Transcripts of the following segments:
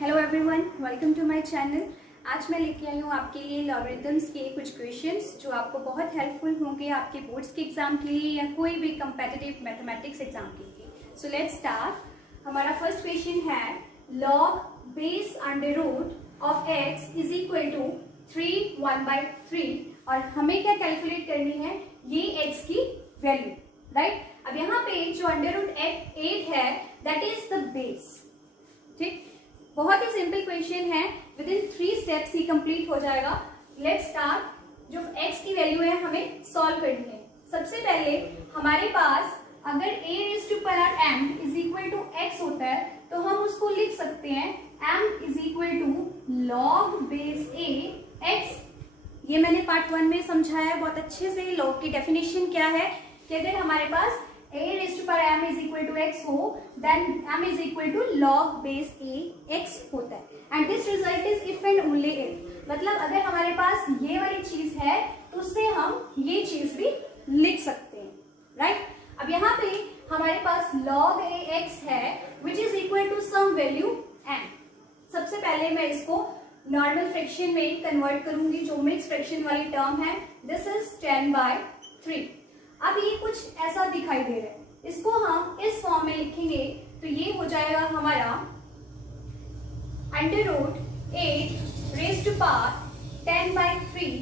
Hello everyone, welcome to my channel. आज मैं लेके आई हूँ आपके लिए लॉगरिथम्स के कुछ क्वेश्चंस जो आपको बहुत हेल्पफुल होंगे आपके बोर्ड्स के एग्जाम के लिए या कोई भी कम्पिटिटिव मैथमेटिक्स एग्जाम के लिए। So let's start. हमारा फर्स्ट क्वेश्चन है log base under root of x is equal to 3 1/3 और हमें क्या कैलकुलेट करनी है, ये एक्स की वैल्यू, राइट। अब यहाँ पे जो अंडर रूट 8 है दैट इज द बेस। ठीक, बहुत ही सिंपल क्वेश्चन है, with in 3 steps he complete हो जाएगा। Let's start. जो x की वैल्यू है हमें सॉल्व करनी है। सबसे पहले हमारे पास अगर a raised to power m is equal to x होता है तो हम उसको लिख सकते हैं m is equal to log बेस a x। ये मैंने पार्ट 1 में समझाया बहुत अच्छे से। लॉग की डेफिनेशन क्या है कि अगर हमारे पास a raised to power m is equal to x हो, then m is equal to log base a x होता है। And this result is if and only if, मतलब अगर हमारे पास ये वाली चीज है तो उससे हम ये चीज भी लिख सकते हैं, राइट। अब यहाँ पे हमारे पास log a x है which is equal to some value m। सबसे पहले मैं इसको नॉर्मल फ्रैक्शन में कन्वर्ट करूंगी, जो मिक्स फ्रैक्शन वाली टर्म है। This is 10/3। अब ये कुछ ऐसा दिखाई दे रहा है, इसको हम इस फॉर्म में लिखेंगे तो ये हो जाएगा हमारा under root 8 raised to power 10/3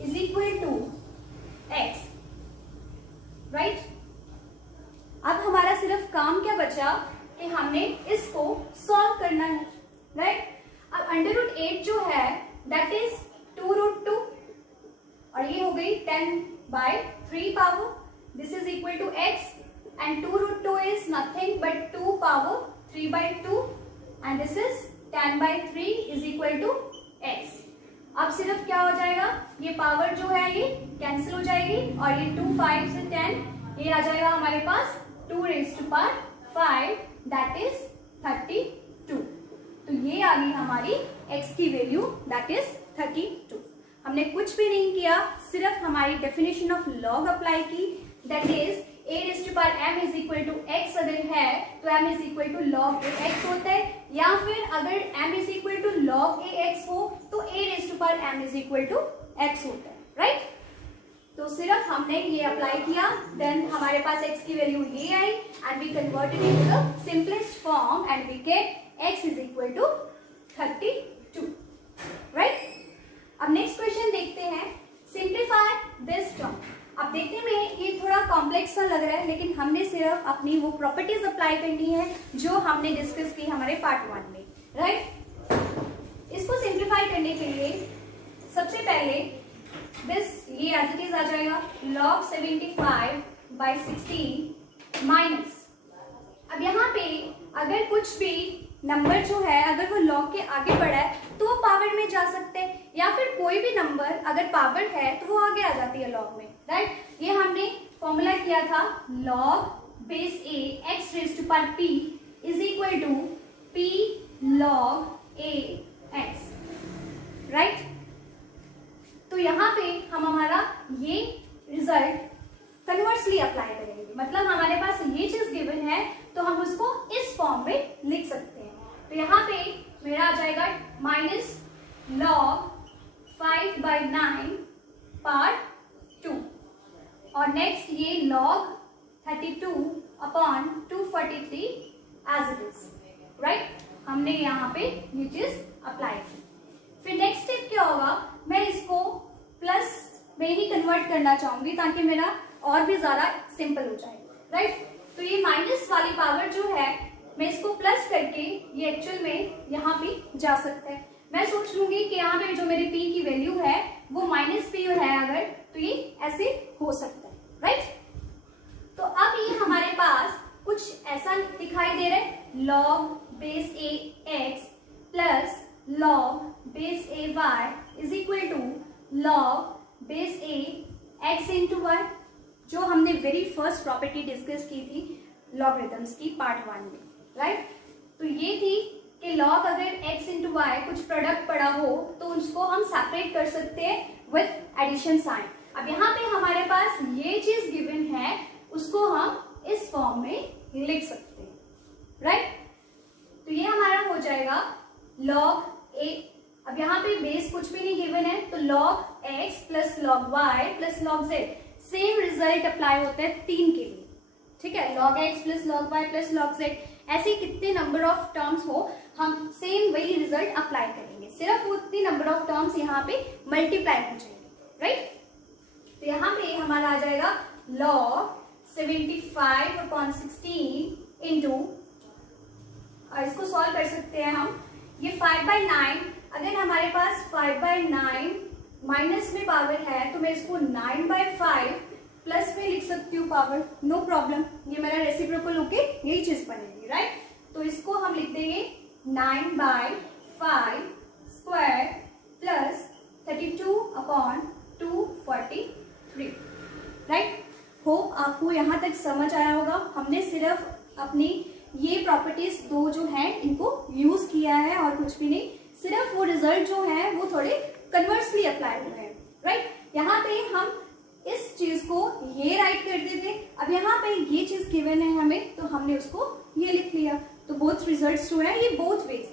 is equal to x, right. अब हमारा सिर्फ काम क्या बचा कि हमने इसको सॉल्व करना है, राइट। अब अंडर रूट 8 जो है दैट इज 2√2 और ये हो गई 10/3 power. This is equal to x and 2√2 is nothing but 2 power 3/2 and this is 10/3 is equal to x। अब सिर्फ क्या हो जाएगा, ये पावर जो है ये कैंसिल हो जाएगी और ये 2 5 से 10 ये आ जाएगा हमारे पास 2 raised to power 5 that is 32। तो ये आ गई हमारी x की वैल्यू दैट इज 32। हमने कुछ भी नहीं किया, सिर्फ हमारी डेफिनेशन ऑफ लॉग अप्लाई की, that is a raised to power m is equal to x अगर है तो m is equal to log a x होता है, या फिर अगर m is equal to log a x हो तो a raised to power m is equal to x होता है, राइट। तो सिर्फ हमने ये अप्लाई किया, देन हमारे पास x की वैल्यू ये I and we converted into the simplest form and we get x is equal to 32, right. अब नेक्स्ट क्वेश्चन देखते हैं, सिंप्लीफाई दिस टर्म। अब देखने में ये थोड़ा कॉम्प्लेक्स सा लग रहा है, लेकिन हमने सिर्फ अपनी वो प्रॉपर्टीज अप्लाई करनी है जो हमने डिस्कस की हमारे पार्ट 1 में, राइट। इसको सिंप्लीफाई करने के लिए सबसे पहले दिस ये एज इट इज आ जाएगा log 75/16 माइनस। अब यहाँ पे अगर कुछ भी नंबर जो है अगर वो लॉग के आगे बढ़ा है तो वो पावर में जा सकते हैं, या फिर कोई भी नंबर अगर पावर है तो वो आगे आ जाती है लॉग में, राइट। ये हमने फॉर्मूला किया था log base a x raised to power p is equal to p log a x, right. तो यहाँ पे हम हमारा ये रिजल्ट कन्वर्सली अप्लाई करेंगे, मतलब हमारे पास ये चीज गिवन है तो हम उसको इस फॉर्म में लिख सकते हैं। तो यहाँ पे मेरा आ जाएगा माइनस log 5/9 पार्ट 2 और नेक्स्ट ये log 32/243 as it is, right. हमने यहाँ पे ये चीज अप्लाई की। फिर नेक्स्ट स्टेप क्या होगा, मैं इसको प्लस में ही कन्वर्ट करना चाहूंगी ताकि मेरा और भी ज्यादा सिंपल हो जाए, राइट। तो ये माइनस वाली पावर जो है मैं इसको प्लस करके ये एक्चुअल में यहाँ पे जा सकता है। मैं सोच लूंगी कि यहाँ पे जो मेरे p की वैल्यू है वो -p है अगर, तो ये ऐसे हो सकता है, राइट। तो अब ये हमारे पास कुछ ऐसा दिखाई दे रहा है, log base a x plus log base a y is equal to log base a x into y, जो हमने वेरी फर्स्ट प्रॉपर्टी डिस्कस की थी लॉगरिथम्स की पार्ट 1 में, राइट। तो ये थी कि लॉग अगर x इंटू वाई कुछ प्रोडक्ट पड़ा हो तो उसको हम सेपरेट कर सकते हैं विथ एडिशन साइन। अब यहाँ पे हमारे पास ये चीज गिवन है, उसको हम इस फॉर्म में लिख सकते हैं, राइट। तो ये हमारा हो जाएगा plus log z, same result apply होता है 3 के लिए, ठीक है। log x plus log y plus log z, ऐसे कितने नंबर ऑफ टर्म्स हो हम सेम वही रिजल्ट अप्लाई करेंगे, सिर्फ उतनी नंबर ऑफ टर्म्स यहाँ पे मल्टीप्लाई हो जाएंगे, राइट। तो यहाँ पे हमारा आ जाएगा log 75/16 इंटू, इसको सॉल्व कर सकते हैं हम, ये 5/9, अगर हमारे पास 5/9 माइनस में पावर है तो मैं इसको 9/5 प्लस में लिख सकती हूँ पावर, नो प्रॉब्लम, ये मेरा रेसिप्रोकल होके यही चीज बनेगी, राइट। तो इसको हम लिख देंगे 9/5 स्क्वायर प्लस 32/243, राइट। होप आपको यहाँ तक समझ आया होगा। हमने सिर्फ अपनी ये प्रॉपर्टीज दो जो है इनको यूज किया है और कुछ भी नहीं, सिर्फ वो रिजल्ट जो है वो थोड़े कन्वर्सली अप्लाई हुए हैं, राइट। यहाँ पे हम इस चीज को ये राइट करते थे, अब यहाँ पे ये चीज गिवन है हमें तो हमने उसको ये लिख लिया, तो बोथ रिजल्ट्स जो है ये बोथ वेज,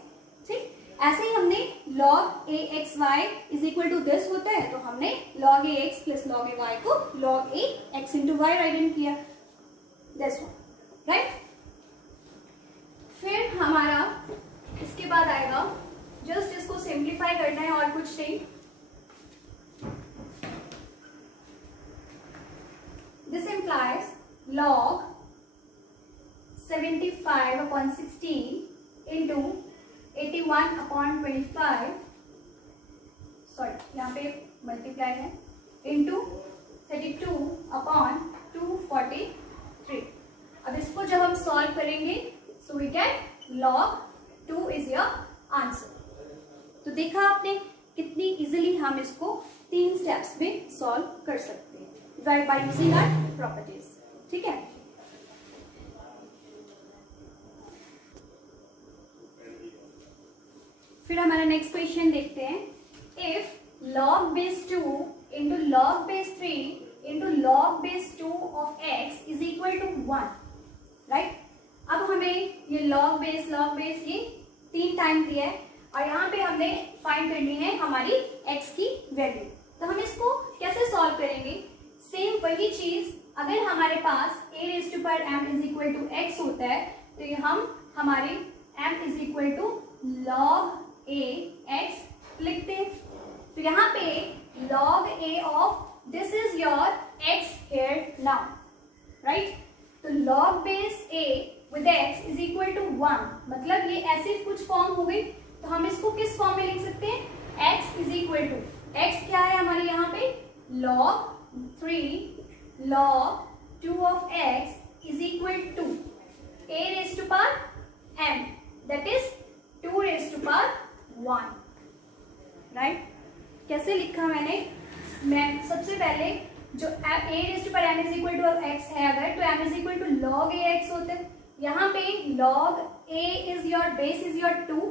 ठीक। ऐसे ही हमने log axy is equal to this होता है तो हमने log ax plus log ay को log ax into y write in किया, दिस वन, राइट। फिर हमारा इसके बाद आएगा, जस्ट इसको सिंप्लीफाई करना है और कुछ नहीं। This implies log 75/16 into 81/25, sorry यहाँ पे मल्टीप्लाई है, इंटू 32/243। अब इसको जब हम सॉल्व करेंगे so we get log 2 is your answer. तो देखा आपने कितनी इजीली हम इसको 3 स्टेप्स में सॉल्व कर सकते हैं बाय यूजिंग आवर प्रॉपर्टीज, ठीक है। फिर हमारा नेक्स्ट क्वेश्चन देखते हैं, if log base 2 into log base 3 into log base 2 of x is equal to 1, right. अब हमें ये log base ये 3 टाइम दिया है और यहाँ पे हमने फाइंड करनी है हमारी x की वैल्यू, तो हम इसको कैसे सॉल्व करेंगे, सेम वही चीज, अगर हमारे पास a raised to power m is equal to x होता है तो ये हम हमारे m is equal to log a x लिखते हैं। तो यहाँ पे log a of this is your x here now, right. तो log base a with x is equal to 1, मतलब ये ऐसे कुछ फॉर्म हो गई, तो हम इसको किस फॉर्म में लिख सकते हैं, x is equal to, x क्या है हमारे यहाँ पे log 3 log 2 of x is equal to a raised to power m, that is 2 raised to power 1, right. कैसे लिखा मैं सबसे पहले जो a raised to power m is equal to x है अगर, तो m is equal to log ax होता है, यहाँ पे log a is your base is your 2,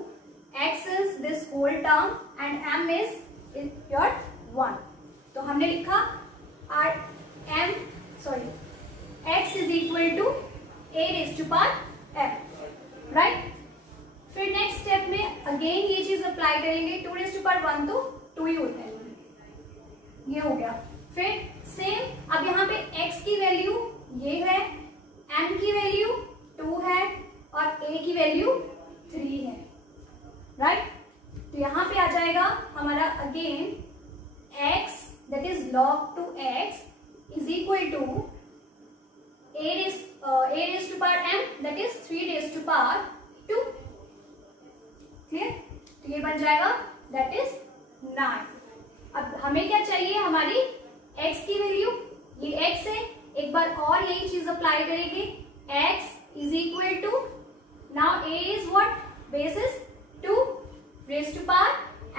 x is this whole term and m is your 1, तो हमने लिखा x is equal to a raised to power m, right. फिर next step में again ये चीज अप्लाई करेंगे, 2 raised to power 1 तो 2 ही होता है, ये हो गया। फिर सेम अब यहाँ पे x की वैल्यू ये है, m की वैल्यू 2 है और a की वैल्यू 3 है, राइट। तो यहाँ पे आ जाएगा हमारा again x that is log 2x is equal to a raised to power m, that is 3 raised to power 2, clear. तो ये बन जाएगा that is 9। अब हमें क्या चाहिए, हमारी x की वैल्यू, ये x है, एक बार और यही चीज अप्लाई करेंगे, x is equal to, now a is what, base is 2 raised to power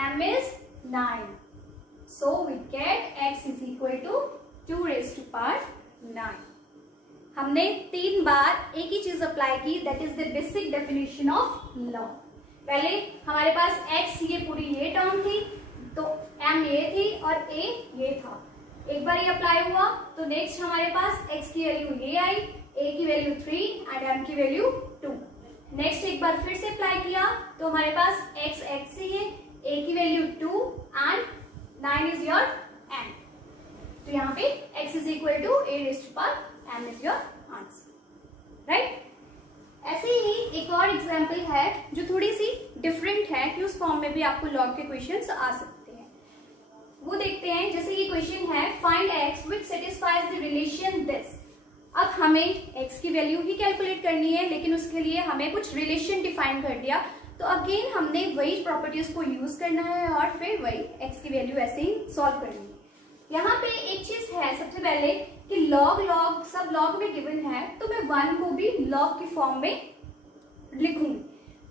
m is 9, so we get x is equal to 2 raised to power 9। हमने 3 बार एक ही चीज अप्लाई की, that is the basic definition of law. पहले हमारे पास x ये पूरी ये term थी, तो m ये थी और a ये था, एक बार ये अप्लाई हुआ तो नेक्स्ट हमारे पास x की वैल्यू ये आई, a की वैल्यू 3 एंड m की वैल्यू 2, नेक्स्ट एक बार फिर से अप्लाई किया तो हमारे पास x ही है, a की value 2 and 9 is your m। तो यहाँ पे x is equal to a raise to power m is your answer, right. ऐसे ही एक और एग्जाम्पल है जो थोड़ी सी डिफरेंट है कि उस फॉर्म में भी आपको लॉग के क्वेश्चंस आ सकते हैं। वो देखते हैं, जैसे ये क्वेश्चन है find x which satisfies the relation this. अब हमें x की वैल्यू ही कैलकुलेट करनी है, लेकिन उसके लिए हमें कुछ रिलेशन डिफाइन कर दिया, तो अगेन हमने वही प्रॉपर्टीज को यूज करना है और फिर वही x की वैल्यू ऐसे ही सॉल्व करनी है। यहाँ पे एक चीज है सबसे पहले कि लॉग सब लॉग में गिवन है, तो मैं 1 को भी लॉग की फॉर्म में लिखूंगी।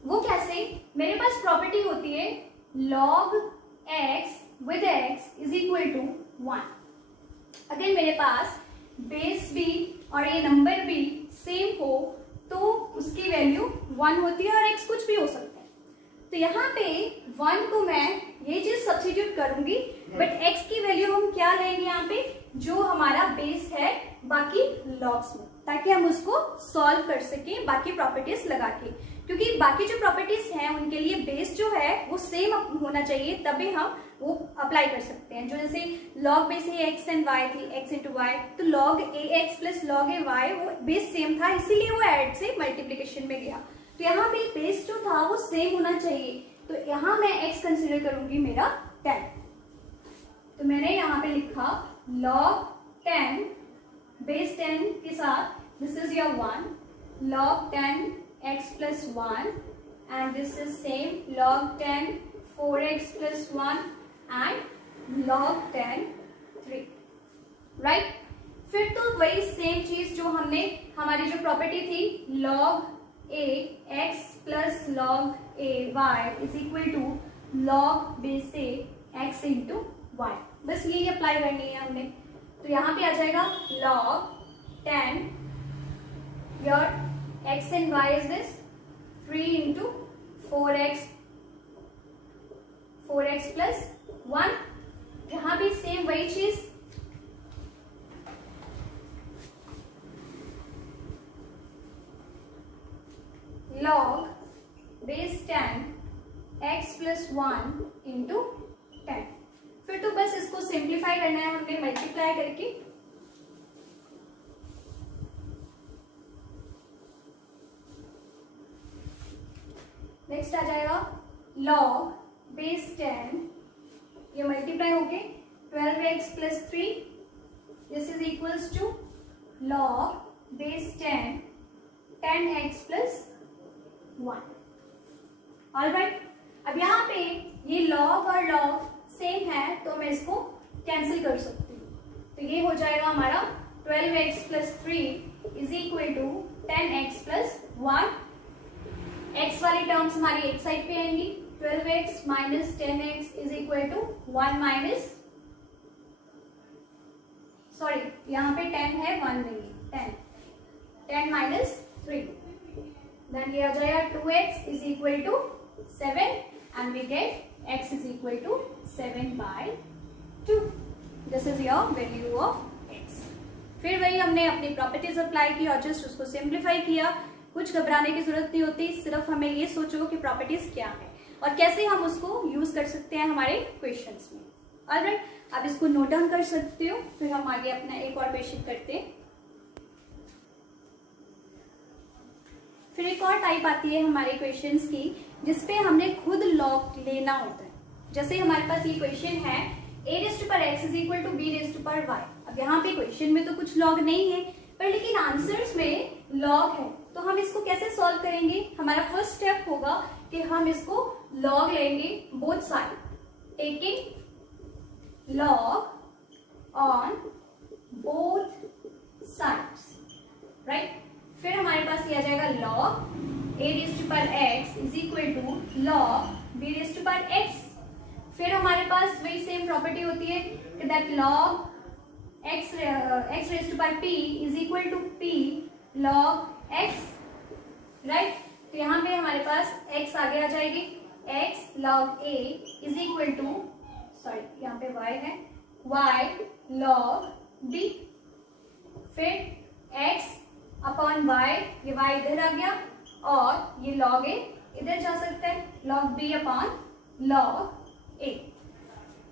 वो कैसे? मेरे पास प्रॉपर्टी होती है log x with x is equal to 1। अगर मेरे पास बेस भी और ये नंबर भी सेम हो तो उसकी वैल्यू 1 होती है और x कुछ भी हो सकता है। तो यहाँ पे 1 को मैं ये चीज सब्स्टिट्यूट करूंगी, बट x की वैल्यू हम क्या लेंगे यहाँ पे, जो हमारा बेस है बाकी लॉग्स में, ताकि हम उसको सॉल्व कर सकें बाकी प्रॉपर्टीज लगा के, क्योंकि बाकी जो प्रॉपर्टीज हैं उनके लिए बेस जो है वो सेम होना चाहिए, तभी हम वो अप्लाई कर सकते हैं। जो जैसे log base x and y थी, x इंटू वाई, तो log ax plus log ay वो बेस सेम था, इसीलिए वो ऐड से मल्टीप्लीकेशन में गया। तो यहाँ पे बेस जो था वो सेम होना चाहिए, तो यहाँ मैं x कंसिडर करूंगी मेरा 10। तो मैंने यहाँ पे लिखा log 10 बेस 10 के साथ, this is your 1, log 10 x plus 1 and this is same log 10 4x plus 1 and log 10 3, right। फिर तो वही सेम चीज जो हमने हमारी जो प्रॉपर्टी थी log a x plus log a y is equal to log base a x into y, बस यही अप्लाई करनी है हमने। तो यहाँ पे आ जाएगा log 10 your x and y is this 3 into 4x plus 1, यहाँ भी सेम वही चीज, log base 10 x plus 1 into 10। फिर तो बस इसको सिंप्लीफाई करना है हमने मल्टीप्लाई करके। नेक्स्ट आ जाएगा log बेस 10, ये मल्टीप्लाई हो गए 12x plus 3, this is equals to log base 10 10x plus 1। Alright, अब यहाँ पे ये log और log सेम है तो मैं इसको कैंसिल कर सकती हूँ, तो ये हो जाएगा हमारा 12x plus 3 is equal to 10x plus 1। x वाली टर्म्स हमारी एक साइड पे आएंगी, 12x minus 10x is equal to 1 minus, sorry यहाँ पे 10 है 1 नहीं, 10 माइनस 3, देन ये आ जाएगा 2x is equal to 7 and we get x is equal to 7 by 2। This is your value of x। फिर वही हमने अपनी प्रॉपर्टीज अप्लाई की और जस्ट उसको सिंप्लीफाई किया। कुछ घबराने की जरूरत नहीं होती, सिर्फ हमें ये सोचो कि प्रॉपर्टीज क्या है और कैसे हम उसको यूज कर सकते हैं हमारे क्वेश्चंस में। ऑलराइट, आप इसको नोट डाउन कर सकते हो, फिर हम आगे अपना एक और क्वेश्चन करते हैं। फिर एक और टाइप आती है हमारे क्वेश्चंस की जिसपे हमने खुद लॉग लेना होता है। जैसे हमारे पास ये क्वेश्चन है a raise to power x is equal to b raise to power y। अब यहाँ पे क्वेश्चन में तो कुछ लॉग नहीं है, पर लेकिन आंसर्स में लॉग है, तो हम इसको कैसे सॉल्व करेंगे? हमारा फर्स्ट स्टेप होगा कि हम इसको लॉग लेंगे both side, taking log on both sides, right. फिर हमारे पास ये आ जाएगा log a raise to power x is equal to log b raise to power x। फिर हमारे पास वही सेम प्रॉपर्टी होती है कि that log x raise to power p is equal to p log x, right. तो यहाँ पे हमारे पास x आगे आ जाएगी, x log a is equal to, sorry यहाँ पे y है, y log b। फिर x अपॉन y, ये y इधर आ गया और ये log a इधर जा सकता है, log b upon log a।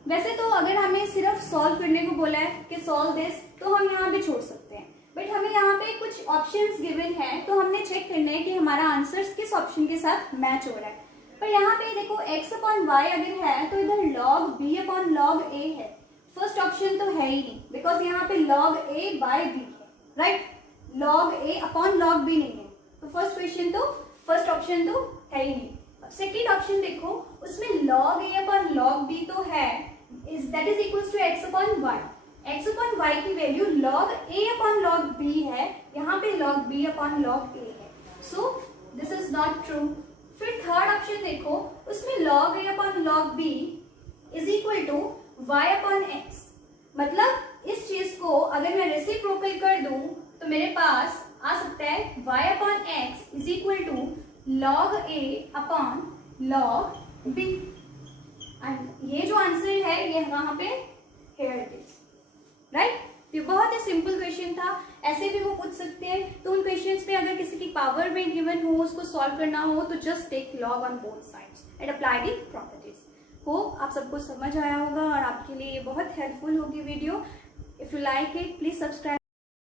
वैसे तो अगर हमें सिर्फ सॉल्व करने को बोला है कि सॉल्व दिस, तो हम यहाँ पे छोड़ सकते हैं, बट हमें यहाँ पे कुछ ऑप्शंस गिवन है, तो हमने चेक करना है कि हमारा आंसर किस ऑप्शन के साथ मैच हो रहा है। पर यहाँ पे देखो x अपॉन वाई अगर है तो इधर log b upon log a है, फर्स्ट ऑप्शन तो है ही नहीं, बिकॉज यहाँ पे log a बाय b है, right, log a upon log b नहीं है, तो फर्स्ट ऑप्शन तो है ही नहीं। सेकेंड ऑप्शन देखो, उसमें log a upon log b तो है, that is equals to x upon y, x upon y की value log a upon log b है, यहाँ पे log b upon log a है, so this is not true. फिर third option देखो, उसमें log a upon log b is equal to y upon x, मतलब इस चीज को अगर मैं रेसिप्रोकल कर दूं तो मेरे पास आ सकता है y upon x is equal to log a upon log b, and ये जो आंसर है ये वहां पे हियर इट इज, राइट। ये बहुत ही सिंपल क्वेश्चन था, ऐसे भी वो पूछ सकते हैं, तो उन क्वेश्चंस पे अगर किसी की पावर में गिवन हो, उसको सॉल्व करना हो, तो just take log on both sides and apply the properties. Hope आप सबको समझ आया होगा और आपके लिए ये बहुत हेल्पफुल होगी video. If you like it please subscribe.